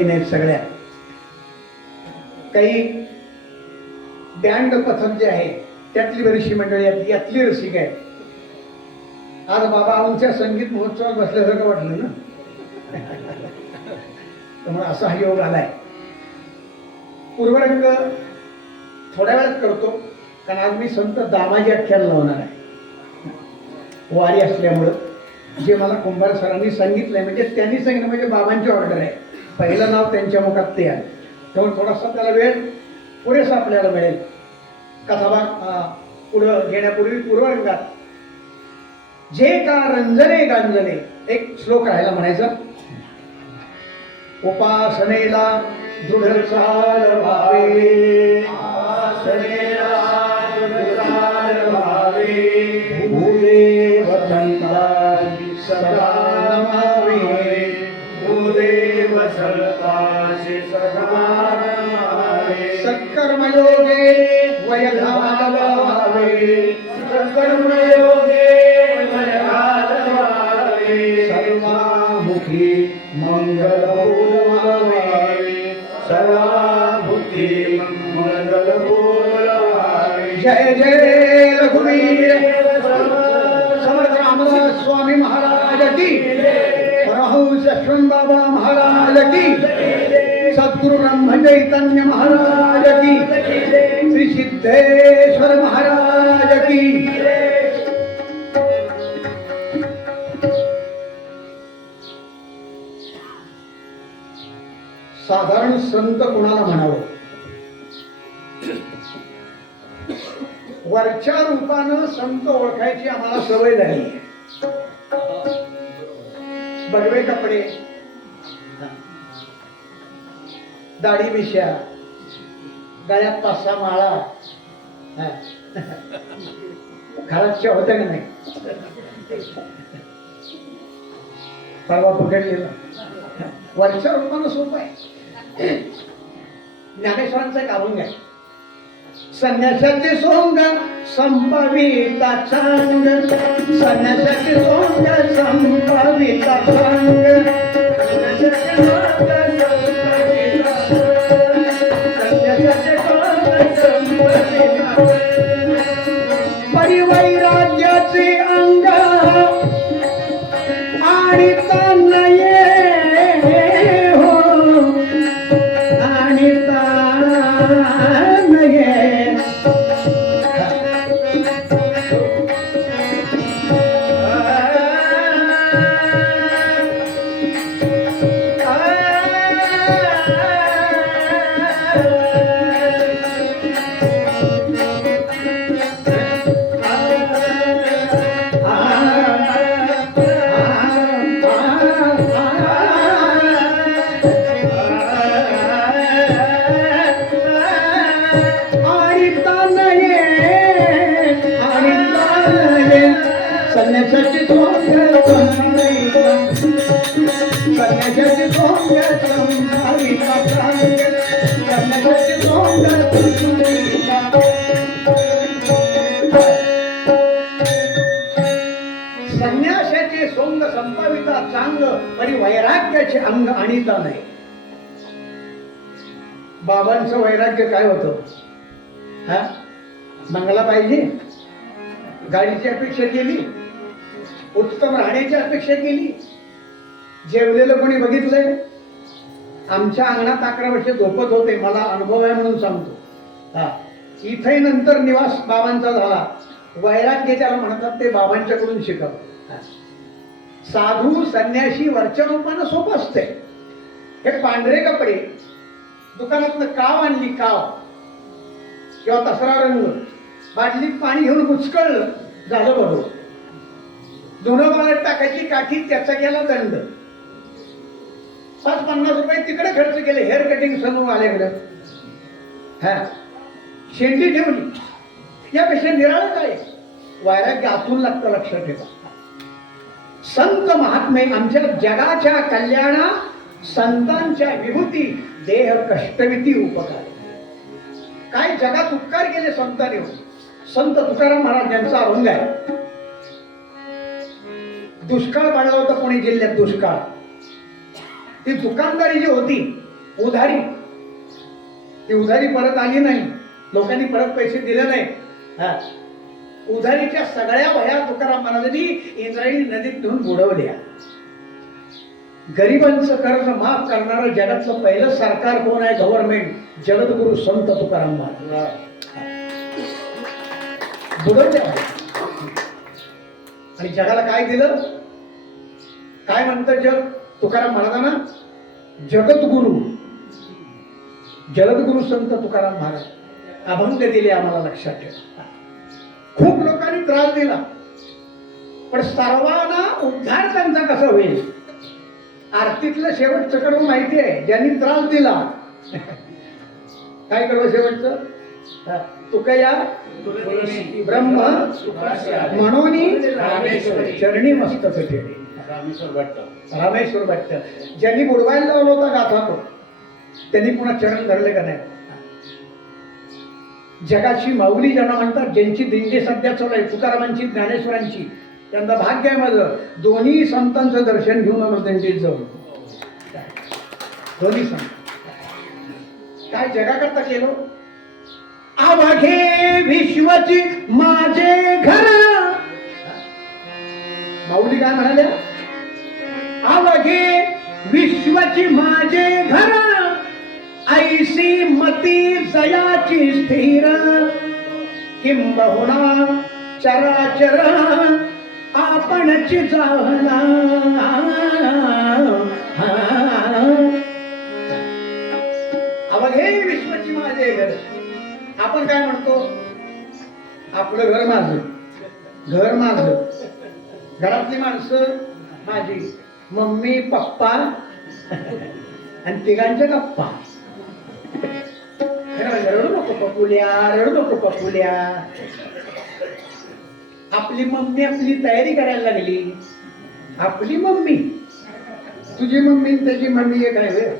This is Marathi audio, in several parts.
सगळ्या काही बँड पथक जे आहे त्यातली बरीचशी मंडळी यातली रसिक आहे. आज बाबा आमच्या संगीत महोत्सवात बसल्यासारखं वाटलं ना. त्यामुळे असा हा योग आलाय. पूर्वरंग थोड्या वेळात करतो कारण आज मी संत दामाजी आख्यान लावणार आहे. वारी असल्यामुळं जे मला कुंभार सरांनी सांगितलंय, म्हणजे त्यांनी सांगितलं म्हणजे बाबांची ऑर्डर आहे. पहिलं नाव त्यांच्या मुखात ते आहे. त्यामुळे थोडासा त्याला वेळ पुरेसा आपल्याला मिळेल. कथाभाग पुढं घेण्यापूर्वी पूर्वरंगात जे का रंजने गांजने एक श्लोक राहायला म्हणायचा. उपासनेला दृढ चाल व्हावे, भूदेव संतासी सदा नमावे, भूदेव संतासी सदा नमावे. सत्कर्मयोगे वयघाल व्हावे, सत्कर्मयोगे वयघाल व्हावे, सर्वामुखी मंगल बोलावे, सर्वामुखी मंगल बोलावे. जय जय रघुवीर समर्थ रामदास स्वामी महाराज की, परमहंस यशवंत बाबा महाराज की, सद्गुरु ब्रह्म चैतन्य महाराज की, श्री सिद्धेश्वर महाराज की. साधारण संत कोणाला म्हणावं? वरच्या रूपानं संत ओळखायची आम्हाला सवय झाली. बडवे कपडे, दाढी मिशा, गळ्यात 5-6 माळा, घराच्या होत्या का नाही? परवा पकडलेला वरच्या रूपानं सोपं आहे. ज्ञानेश्वरांचं एक अभंग आहे. संन्यासाचे सोंग संभाविता चांग, संन्यासाचे सोंग संभाविता चांग, संन्यासाचे सोंग संभाविता, परिवैराग्याचे अंग आणि तनये संन्यासाचे सोंग संभाविता चांग, परिवैराग्याचे अंग आणीता नाही. बाबांचं वैराग्य काय होतं? बंगला पाहिजे, गाडीची अपेक्षा केली, उत्तम राहण्याची अपेक्षा केली, जेवलेलं कोणी बघितलंय? आमच्या अंगणात 11 वर्ष झोपत होते, मला अनुभव आहे म्हणून सांगतो. इथे नंतर निवास बाबांचा झाला. वैराग्य त्याला म्हणतात, ते बाबांच्याकडून शिकावं. साधू संन्याशी वरच्या रूपानं सोपं असते. हे पांढरे कपडे, दुकानातनं काव आणली, काव किंवा तसरा रंग, बाटलीत पाणी घेऊन उचकळलं, झालं बरोबर. धुणं वाळत टाकायची काठी, त्याचा गेला दंड. 50 रुपये तिकडे खर्च केले हेअर कटिंग सलून आल्याकडे. शेंडी ठेवली. यापेक्षा निराळं काय? वैराग्य आतून लागतं, लक्षात ठेवा. संत महात्मे आमच्या जगाच्या कल्याणा, संतांच्या विभूती, देह कष्टविती उपकार. काय जगात उपकार केले संतांनी. संत तुकाराम महाराज यांचा अभंग आहे. दुष्काळ पडला होता पुणे जिल्ह्यात. दुष्काळ, ती दुकानदारी जी होती उधारी, ती उधारी परत आली नाही, लोकांनी परत पैसे दिले नाही. हा, उधारीच्या सगळ्या वह्या तुकाराम महाराजांनी इंद्रायणी नदीत घेऊन बुडवल्या. गरिबांचं कर्ज माफ करणारं जगातलं पहिलं सरकार कोण आहे? गव्हर्नमेंट. जगद्गुरु संत तुकाराम महाराज बुडवल्या. आणि जगाला काय दिलं? काय म्हणतं जग तुकाराम महाराजांना? जगद्गुरु, जगद्गुरु संत तुकाराम महाराज अभंग दिले आम्हाला, लक्षात ठेवा. खूप लोकांनी त्रास दिला, पण सर्वांना उद्धार त्यांचा कसा होईल? आरतीतलं शेवटचं कडवं माहिती आहे. ज्यांनी त्रास दिला काय कडवं शेवटचं? तुकया ब्रह्म म्हणून चरणी मस्तक ठेवी. रामेश्वर भट्ट ज्यांनी बुडवायला लावला होता गाथा तो, त्यांनी पुन्हा चरण धरले का नाही? जगाची माऊली ज्यांना म्हणतात, ज्यांची दिंडी सध्या चालू आहे, तुकारामांची ज्ञानेश्वरांची, त्यांना भाग्य आहे माझं. दोन्ही संतांचं दर्शन घेऊन आलो दिंडीत जाऊन. दोन्ही संत काय जगाकरता केलं? अवघे विश्वची माझे घर. माऊली काय म्हणाल्या? अवघे विश्वची माझे घर, ऐसी मती जयाची स्थिर, किंबहुना चराचर आपणची जाहला. अवघे विश्वची माझे घर. आपण काय म्हणतो? आपलं घर माझं, घर माझं, घरातली माणसं माझी, मम्मी पप्पा आणि तिघांच्या गप्पा. रडू नको पपुल्या, रडू नको पपुल्या. आपली मम्मी आपली तयारी करायला लागली. आपली मम्मी, तुझी मम्मी त्याची मम्मी एक आहे.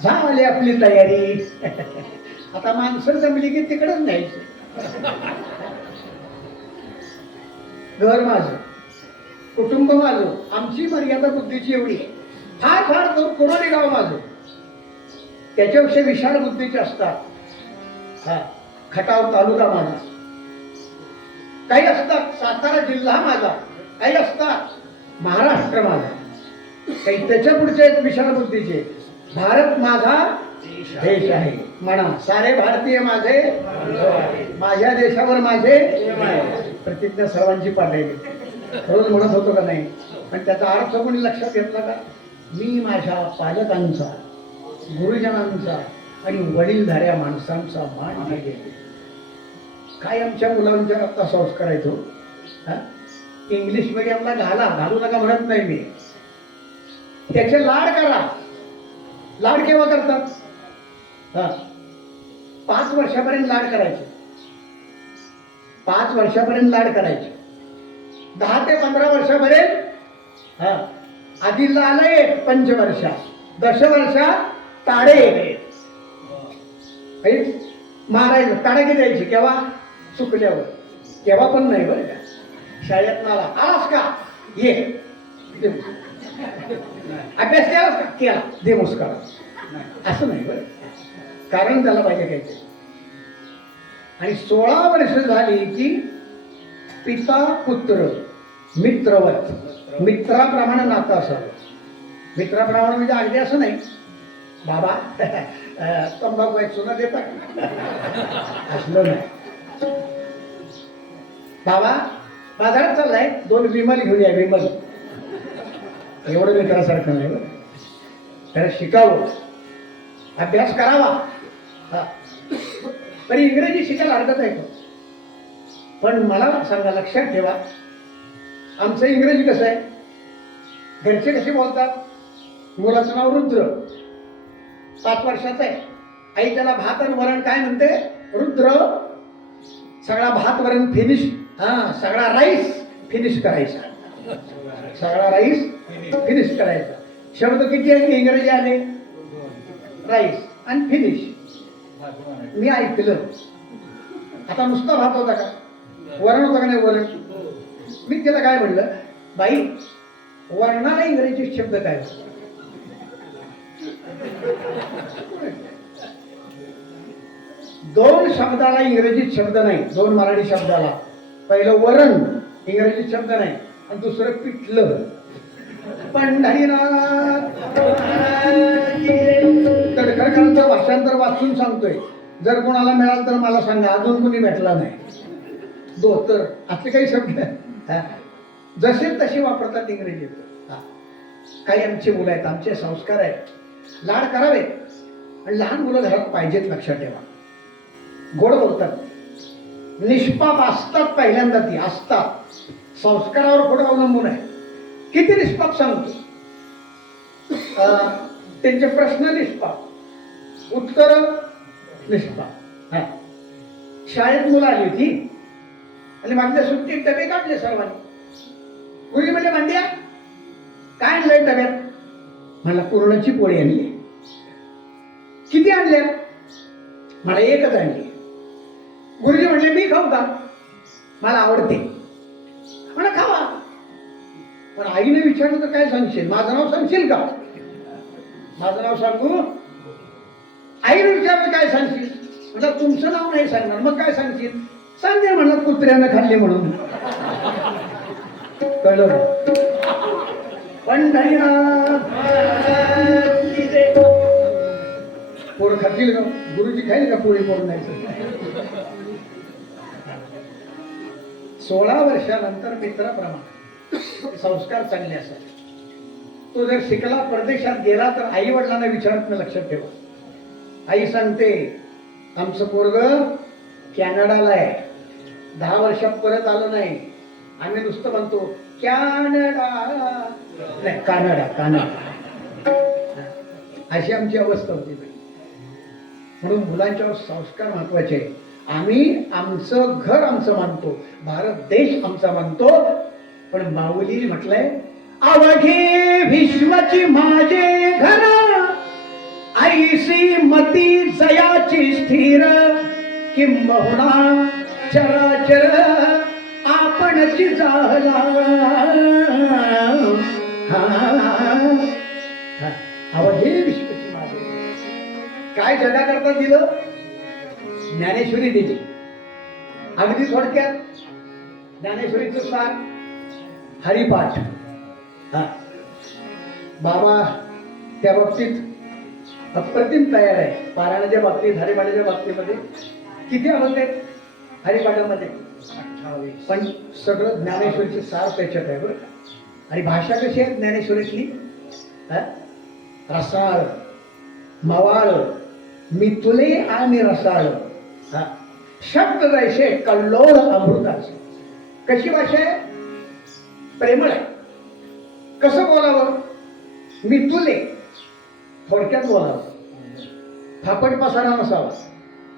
झाली आपली तयारी. आता माणसं जमली की तिकडच न्यायचं. घर माझं, कुटुंब माझं, आमची मर्यादा बुद्धीची एवढी. फार फार तर कोरोली गाव माझं, त्याच्यापेक्षा विशाल बुद्धीचे असतात. हा, खटाव तालुका माझा, काही असतात सातारा जिल्हा माझा, काही असतात महाराष्ट्र माझा, काही त्याच्या पुढचे आहेत विशाल बुद्धीचे. भारत माझा देश आहे म्हणा. सारे भारतीय माझे, माझ्या देशावर माझे प्रतिज्ञा सर्वांची पाडलेली. रोज म्हणत होतो का नाही? पण त्याचा अर्थ कोणी लक्षात घेतला का? मी माझ्या पालकांचा, गुरुजनांचा आणि वडीलधाऱ्या माणसांचा मान केले. काय आमच्या मुलांच्या आता संस्कार आहे तो? इंग्लिश मिडियमला घालू नका म्हणत नाही मी. त्याचे लाड करा. लाड केव्हा करतात? 5 वर्षापर्यंत लाड करायचे. 5 वर्षापर्यंत लाड करायचे. 10 ते 15 वर्षापर्यंत आधी लालय पंचवर्षात, दशवर्षात ताडे मारायचं. ताडा द्यायची केव्हा? चुकल्यावर. केव्हा पण नाही बरं का. शाळेत नाला आलास का? ये. अभ्यास केलास का? केला, दे मुस्कार. असं नाही बरं. कारण त्याला पाहिजे काहीतरी. आणि 16 वर्ष झाली की पिता पुत्र मित्रवत, मित्राप्रमाणे नातं असावं. मित्राप्रमाणे म्हणजे अगदी असं नाही, बाबा तंबाखू एक सोनं देता असलं नाही. बाबा बाजारात चाललाय, 2 विमल घेऊन या. विमल एवढं मित्रासारखं नाही बरं. त्याला शिकावं, अभ्यास करावा. पण इंग्रजी शिकायला हरकत आहे का? पण मला सांगा, लक्षात ठेवा, आमचं इंग्रजी कसं आहे? घरचे कसे बोलतात? मुलाचं नाव रुद्र, 5 वर्षाचं आहे. आई त्याला भात आणि वरण काय म्हणते? रुद्र. सगळा भात वरण फिनिश, सगळा राईस फिनिश करायचा. सगळा राईस फिनिश करायचा. शब्द किती आहे इंग्रजी आले? राईस आणि फिनिश. मी ऐकलं. आता नुसता भात होता का? वरण होतं का नाही? वरण. मी तिला काय म्हणलं, बाई वरणाला इंग्रजी शब्द काय? दोन शब्दाला इंग्रजीत शब्द नाही, दोन मराठी शब्दाला. पहिलं वरण इंग्रजीत शब्द नाही आणि दुसरं पिठलं. पंढरीनाथ तडखरकरांचं भाषांतर वाचून सांगतोय. जर कोणाला मिळालं तर मला सांगा, अजून कोणी भेटला नाही. धोतर असे काही शब्द जसे तसे वापरतात इंग्रजीत. काही आमची मुलं आहेत, आमचे संस्कार आहेत, लाड करावे. आणि लहान मुलं घरात पाहिजेत, लक्षात ठेवा. गोड बोलतात, निष्पाप असतात. पहिल्यांदा ती असतात, संस्कारावर थोडं अवलंबून आहे. किती निष्पाप सांगतो. त्यांचे प्रश्न निष्पाप, उत्तर निष्पाप. शाळेत मुलं आली होती आणि मागच्या सुट्टीत डबे काढले सर्वांनी. गुरुजी म्हणजे मांड्या काय आणलंय डब्यात? मला पुरणाची पोळी आणली. किती आणल्या? मला एकच आणली. गुरुजी म्हणले मी खाऊ का? मला आवडते. म्हणा खावा. पण आईने विचारलं तर काय सांगशील? माझं नाव सांगशील का? माझं नाव सांगू? आईने विचारलं काय सांगशील? म्हटलं तुमचं नाव नाही सांगणार, मग काय सांगशील? सांगेल म्हणत कुत्र्यानं खाल्ले म्हणून. कळलं? पंढरीनाथ पोरं खातील का? गुरुजी खाईल का पोळी? पोरं नाही. 16 वर्षानंतर मित्राप्रमाणे संस्कार चांगले असतात. तो जर शिकला, परदेशात गेला तर आई वडिलांना विचारत नाही, लक्षात ठेवा. आई सांगते आमचं पोरग कॅनडाला आहे, 10 वर्षात परत आलं नाही. आम्ही नुसतं म्हणतो कॅनडा, नाही कानडा, कानडा. अशी आमची अवस्था होती. म्हणून मुलांच्यावर संस्कार महत्वाचे आहे. आम्ही आमचं घर आमचं मानतो, भारत देश आमचा मानतो. पण माऊली म्हटलंय अवघे विश्वाची माझे घर, ऐसी मती जयाची स्थिर, किंबहुना चराचर आपणची झाला. अवघे विश्वाची माझे. काय जगाकरता दिलं? ज्ञानेश्वरी दिली. अगदी थोडक्यात ज्ञानेश्वरीचं सार हरिपाठ. बाबा त्या बाबतीत अप्रतिम तयार आहे. पारायणाच्या बाबतीत, हरिपाठाच्या बाबतीमध्ये किती आवडते हरिपाठामध्ये? 28. पण सगळं ज्ञानेश्वरीचं सार त्याच्यात आहे बरं का. आणि भाषा कशी आहे ज्ञानेश्वरीतली? रसाळ, मवाळ, मिथुले आणि रसाळ. शब्द जैसे कल्लोळ अमृताचे. कशी भाषा आहे? प्रेमळ आहे. कसं बोलावं? मिथुले, थोडक्यात बोलावं. फापट पसारा नसावा.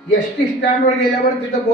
एसटी स्टँडवर गेल्यावर तिथं बोर्ड